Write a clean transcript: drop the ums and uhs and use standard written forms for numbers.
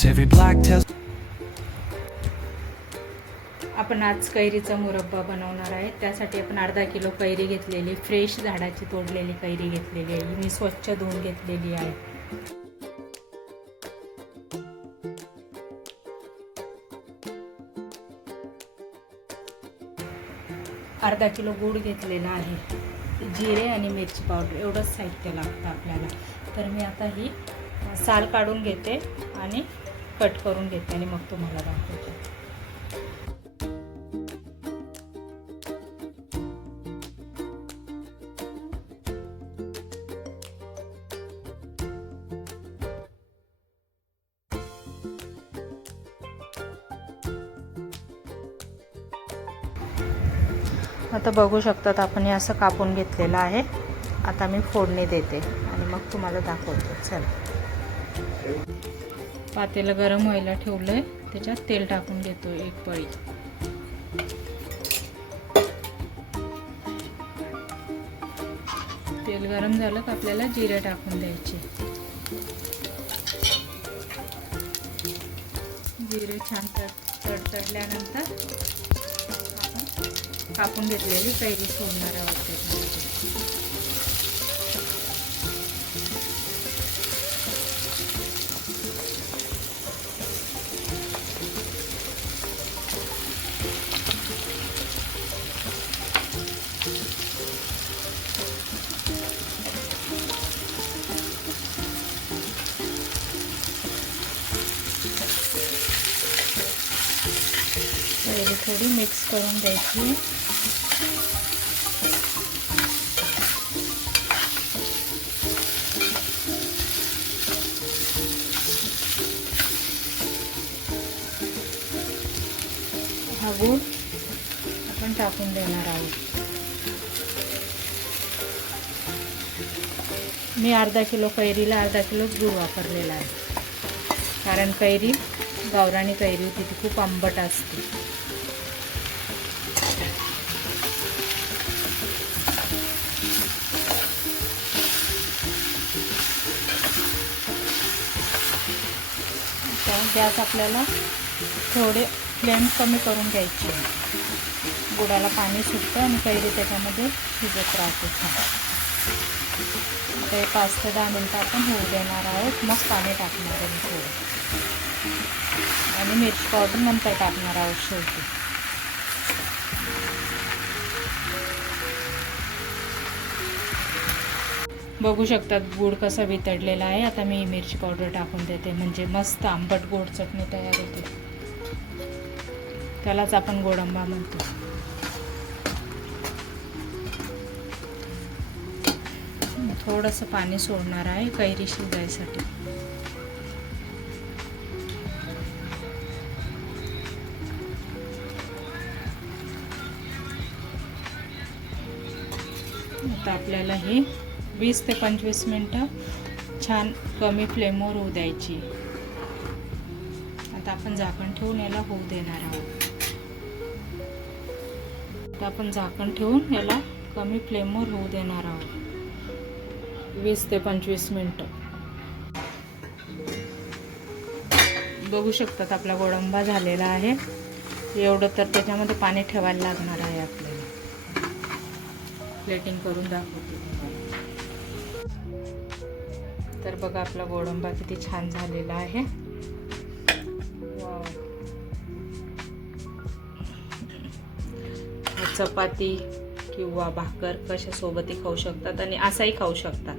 dreams. Every black tells. आपण आज कैरीचा मुरब्बा बनवणार आहे. त्यासाठी आपण अर्धा किलो कैरी घेतलेली, फ्रेश झाडाची तोडलेली कैरी घेतलेली आहे. मी स्वच्छ धुवून घेतलेली आहे. अर्धा किलो गूळ घेतलेला आहे. जिरे आणि मिरची पावडर एवढंच साहित्य लागतं आपल्याला. तर मी आता ही साल काढून घेते आणि कट करून घेते आणि मग तुम्हाला दाखवते. आता बघू शकतात आपण हे असं कापून घेतलेलं आहे. आता मी फोडणी देते आणि मग तुम्हाला दाखवते. चला, पातेलं गरम व्हायला ठेवलंय, त्याच्यात तेल टाकून घेतो एक पळी. तेल गरम झालं का आपल्याला जिरे टाकून द्यायचे. जिरे छान तडतडल्यानंतर कापून घेतलेली कैरी सोडणार आहोत त्याच्यामध्ये. कैरी थोडी मिक्स करून द्यायची. हा गूळ आपण टाकून देणार आहोत. मी अर्धा किलो कैरीला अर्धा किलोच गूळ वापरलेला आहे, कारण कैरी गावरानी कैरी होती, ती खूप आंबट असते. गॅस आपल्याला थोडे फ्लेम कमी करून घ्यायची. गुळाला पाणी सुटतं आणि कैरी त्याच्यामध्ये शिजत राहते छान. ते 5 ते 10 मिनटं आपण होऊ देणार आहोत. मग पाणी टाकणार आहे थोडं आणि मिरची पावडर नंतर टाकणार आहोत शेवटी. बघू शकतात गूळ कसा वितळलेला आहे. आता मी मिरची पावडर टाकून देते, म्हणजे मस्त आंबट गोड चटणी तयार होते. त्यालाच आपण गोडंबा म्हणतो. थोडंसं पाणी सोडणार आहे कैरी शिजायसाठी. आता आपल्याला हे 20 ते 25 मिनटं छान कमी फ्लेमवर होऊ द्यायची. आता आपण झाकण ठेवून याला होऊ देणार आहोत. आता आपण झाकण ठेवून याला कमी फ्लेमवर होऊ देणार आहोत 20 ते 25 मिनटं. बघू शकतात आपला गोडंबा झालेला आहे. एवढं तर त्याच्यामध्ये पाणी ठेवायला लागणार आहे आपल्याला. प्लेटिंग करून दाखवते. तर बघा आपला गोडंबा किती छान झालेला आहे. वाव, चपाती किंवा भाकर कशासोबतही खाऊ शकतात आणि असाही खाऊ शकतात.